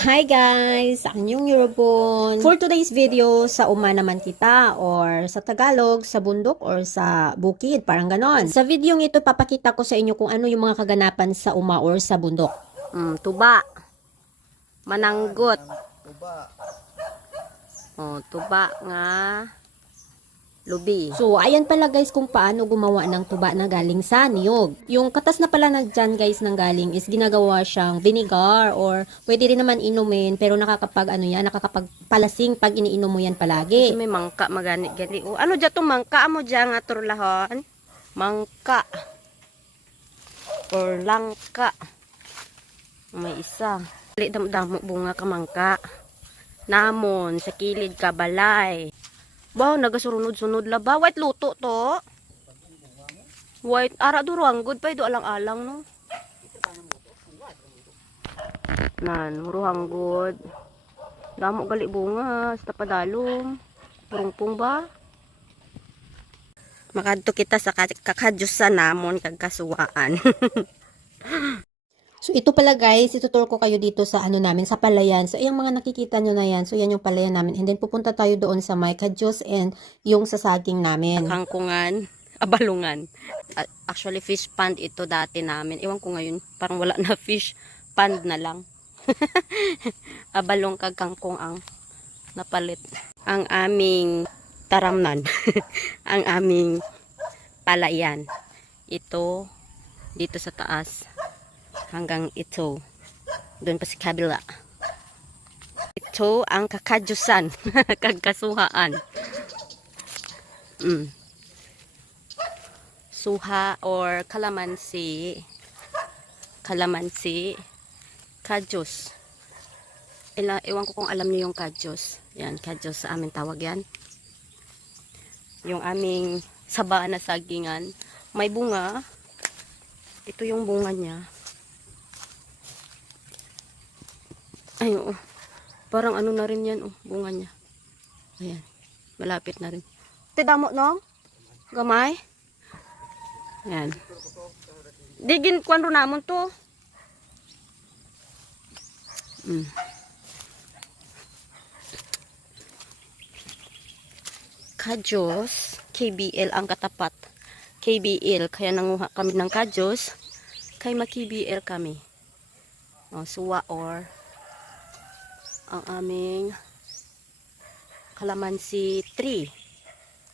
Hi guys! Anyong Eurobon! For today's video, sa uma naman kita or sa Tagalog, sa bundok or sa bukid, parang ganon. Sa video ito, papakita ko sa inyo kung ano yung mga kaganapan sa uma or sa bundok. Tuba. Mananggot. Tuba nga. Lubi. So, ayan pala guys kung paano gumawa ng tuba na galing sa niyog. Yung katas na pala na dyan guys ng galing is ginagawa siyang vinegar or pwede rin naman inumin pero nakakapagpalasing pag iniinom mo yan palagi. May mangka magani-gani. Ano dyan itong mangka mo dyan nga turlahon? Mangka. Or langka. May isa. Damo bunga ka mangka. Namon, sa kilid ka balay. Ba, nagasurunod-sunod la ba? White luto to. White, ara duruang good pa ito alang-alang no. Nan, muruhang good. Damo gali bunga, sa padalong. Purungpong ba? Makadto kita sa kakadjus sa namon kag kasuwaan. So, ito pala guys, ituturo ko kayo dito sa namin, sa palayan. So, yung mga nakikita nyo na yan, so yan yung palayan namin. And then, pupunta tayo doon sa may kadyos and yung sa saging namin. Kangkungan, abalungan. Actually, fish pond ito dati namin. Ewan ko ngayon, parang wala na fish pond na lang. Abalong kag kangkong ang napalit. Ang aming taramnan. Ang aming palayan. Ito, dito sa taas. Hanggang ito. Doon pa sa kabila. Ito ang kakadyusan. Kagkasuhaan. Suha or kalamansi. Kalamansi. Kadyos. Ewan ko kung alam niyo yung kadyos. Yan, kadyos sa amin tawag yan. Yung aming saba na sagingan. May bunga. Ito yung bunga niya. Ay, parang ano na rin yan, bunga niya. Ayan, malapit na rin. Tidamo, no? Gamay? Ayan. Digin, kwan ro namon to. Kadyos, KBL ang katapat. KBL, kaya nanguha kami ng kadyos. Kay ma-KBL kami. Suwa or ang aming kalamansi tree.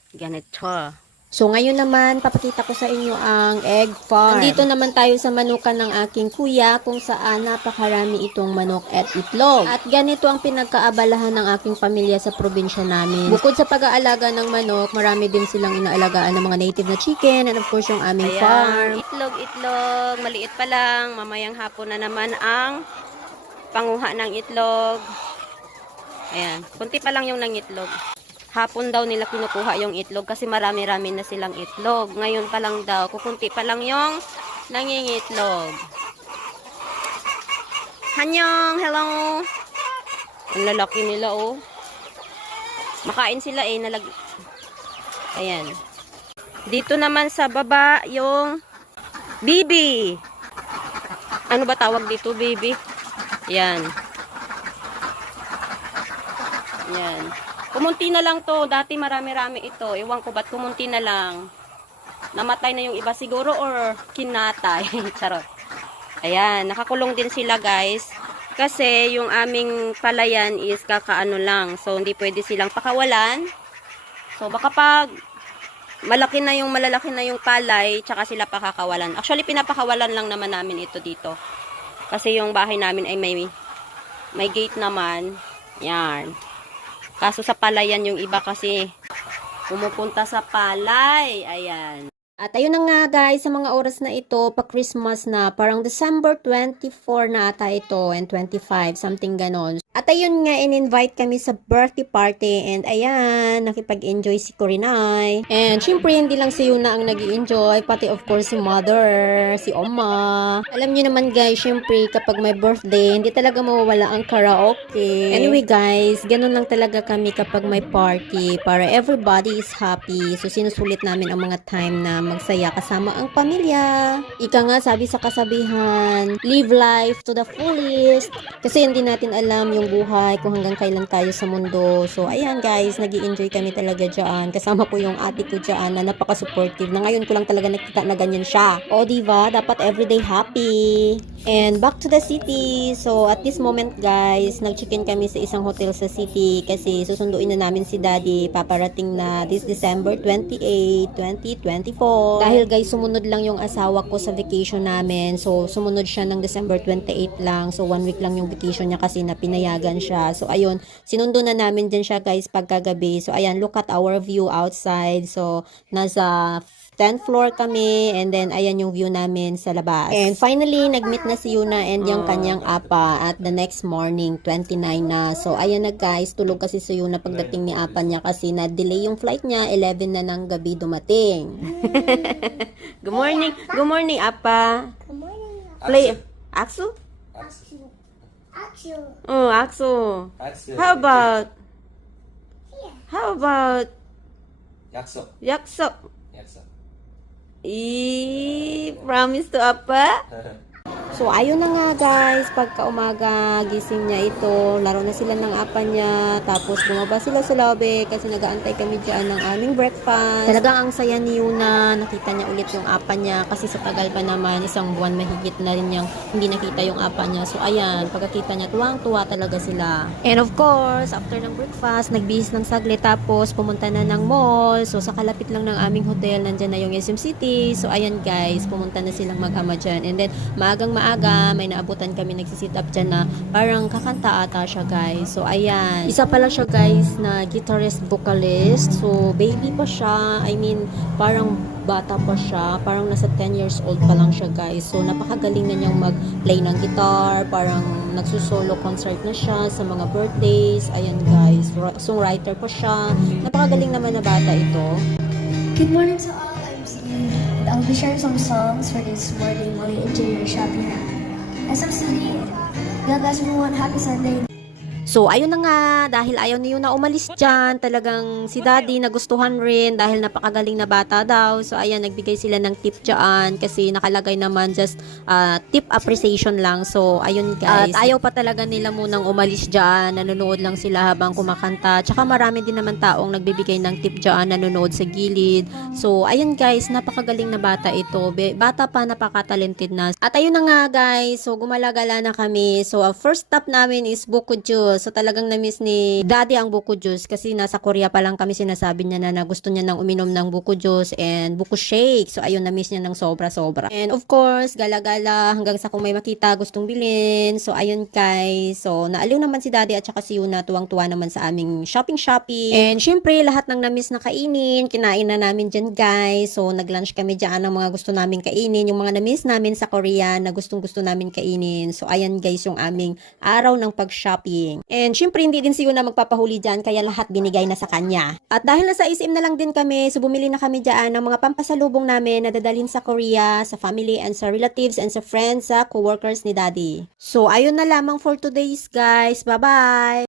Ganito. So, ngayon naman, papakita ko sa inyo ang egg farm. Dito naman tayo sa manukan ng aking kuya kung saan napakarami itong manok at itlog. At ganito ang pinagkaabalahan ng aking pamilya sa probinsya namin. Bukod sa pag-aalaga ng manok, marami din silang inaalagaan ng mga native na chicken and of course yung aming farm. Itlog, maliit pa lang. Mamayang hapon na naman ang panguha ng itlog. Ayan, kunti pa lang yung nangitlog. Hapon daw nila kinukuha yung itlog kasi marami-rami na silang itlog. Ngayon pa lang daw, kukunti pa lang yung nangingitlog. Hanyong, hello. Ang lalaki nila Makain sila Ayan. Dito naman sa baba yung bibi. Ano ba tawag dito, bibi? Yan. Yan. Kumunti na lang to. Dati marami-rami ito. Ewan ko ba't kumunti na lang. Namatay na yung iba siguro or kinatay. Charot. Ayan. Nakakulong din sila guys. Kasi yung aming palayan is kakaano lang. So hindi pwede silang pakawalan. So baka pag malalaki na yung palay, tsaka sila pakakawalan. Actually pinapakawalan lang naman namin ito dito. Kasi yung bahay namin ay may gate naman. Yan. Kaso sa palayan yung iba kasi pumupunta sa palay. Ayan. At ayun na nga guys, sa mga oras na ito, pa Christmas na, parang December 24 na ata ito and 25, something ganon. At ayun nga, in-invite kami sa birthday party and ayan, nakipag-enjoy si Corinay. And syempre, hindi lang si Yuna ang nag-i-enjoy, pati of course si mother, si Oma. Alam niyo naman guys, syempre kapag may birthday, hindi talaga mawawala ang karaoke. Anyway guys, ganon lang talaga kami kapag may party para everybody is happy. So sinusulit namin ang mga time na magsaya kasama ang pamilya. Ika nga sabi sa kasabihan, live life to the fullest. Kasi hindi natin alam yung buhay kung hanggang kailan tayo sa mundo. So ayan guys, nag-i-enjoy kami talaga dyan. Kasama ko yung ate ko dyan na napaka-supportive na ngayon ko lang talaga nakita na ganyan siya. O diba, dapat everyday happy. And back to the city. So at this moment guys, nag-check-in kami sa isang hotel sa city kasi susunduin na namin si daddy. Paparating na this December 28, 2024. Dahil guys, sumunod lang yung asawa ko sa vacation namin. So sumunod siya ng December 28 lang. So 1 week lang yung vacation niya kasi na pinayagan siya. So ayun, sinundo na namin din siya guys pagkagabi. So ayan, look at our view outside. So nasa 10th floor kami and then ayan yung view namin sa labas. And finally, nag-meet na si Yuna and yung kanyang apa at the next morning, 29 na. So ayan na guys, tulog kasi si Yuna pagdating ni apa niya kasi na-delay yung flight niya, 11 na ng gabi dumating. Good morning. Good morning, apa. Good morning. Play. Aksu? Aksu. Aksu. Oh, Aksu. How about 약속. Yakso? 약속. Promise to apa? So, ayun na nga guys, pagka umaga, gising niya ito, laro na sila ng apa niya, tapos bumaba sila sa lobby kasi nag-aantay kami dyan ng aming breakfast. Talagang ang saya ni Yuna, nakita niya ulit yung apa niya kasi sa tagal pa naman, isang buwan mahigit na rin niyang hindi nakita yung apa niya. So, ayan, pagkakita niya, tuwang-tuwa talaga sila. And of course, after ng breakfast, nagbihis ng saglit, tapos pumunta na ng mall. So, sa kalapit lang ng aming hotel, nandyan na yung SM City. So, ayan guys, pumunta na silang mag-ama dyan. And then, maagang may naabutan kami nagsisit up dyan na parang kakanta ata siya guys. So ayan, isa pala siya guys na guitarist vocalist. So baby pa siya, I mean parang bata pa siya, parang nasa 10 years old pa lang siya guys. So napakagaling na niyang mag-play ng guitar, parang nagsusolo concert na siya sa mga birthdays. Ayan guys, songwriter pa siya, napakagaling naman na bata ito. Good morning to all. I'm Celine. I'll be sharing some songs for this morning while you enjoy your shopping app. SM City, God bless everyone. Happy Sunday. So, ayun na nga, dahil ayaw niyo na umalis dyan, talagang si daddy nagustuhan rin dahil napakagaling na bata daw. So, ayan, nagbigay sila ng tip dyan kasi nakalagay naman just tip appreciation lang. So, ayun guys. At ayaw pa talaga nila munang umalis dyan, nanonood lang sila habang kumakanta. Tsaka marami din naman taong nagbibigay ng tip dyan, nanonood sa gilid. So, ayun guys, napakagaling na bata ito. Bata pa, napaka-talented na. At ayun na nga guys, so gumalagala na kami. So, first stop namin is Buko Juice. So talagang na-miss ni daddy ang buko juice kasi nasa Korea pa lang kami, sinasabi niya na gusto niya nang uminom ng buko juice and buko shake. So ayun, na-miss niya ng sobra-sobra. And of course, gala-gala hanggang sa kung may makita gustong bilhin. So ayun guys. So naaliw naman si daddy at saka si Yuna, tuwang-tuwa naman sa aming shopping. And syempre lahat ng na-miss na kainin, kinain na namin dyan guys. So nag-lunch kami dyan ng mga gusto namin kainin, yung mga na-miss namin sa Korea na gustong-gusto namin kainin. So ayan guys yung aming araw ng pag-shopping. And syempre hindi din si Yuna magpapahuli dyan kaya lahat binigay na sa kanya. At dahil nasa SM na lang din kami, so bumili na kami dyan ng mga pampasalubong namin na dadalhin sa Korea, sa family and sa relatives and sa friends, sa co-workers ni daddy. So ayun na lamang for today's guys. Bye-bye!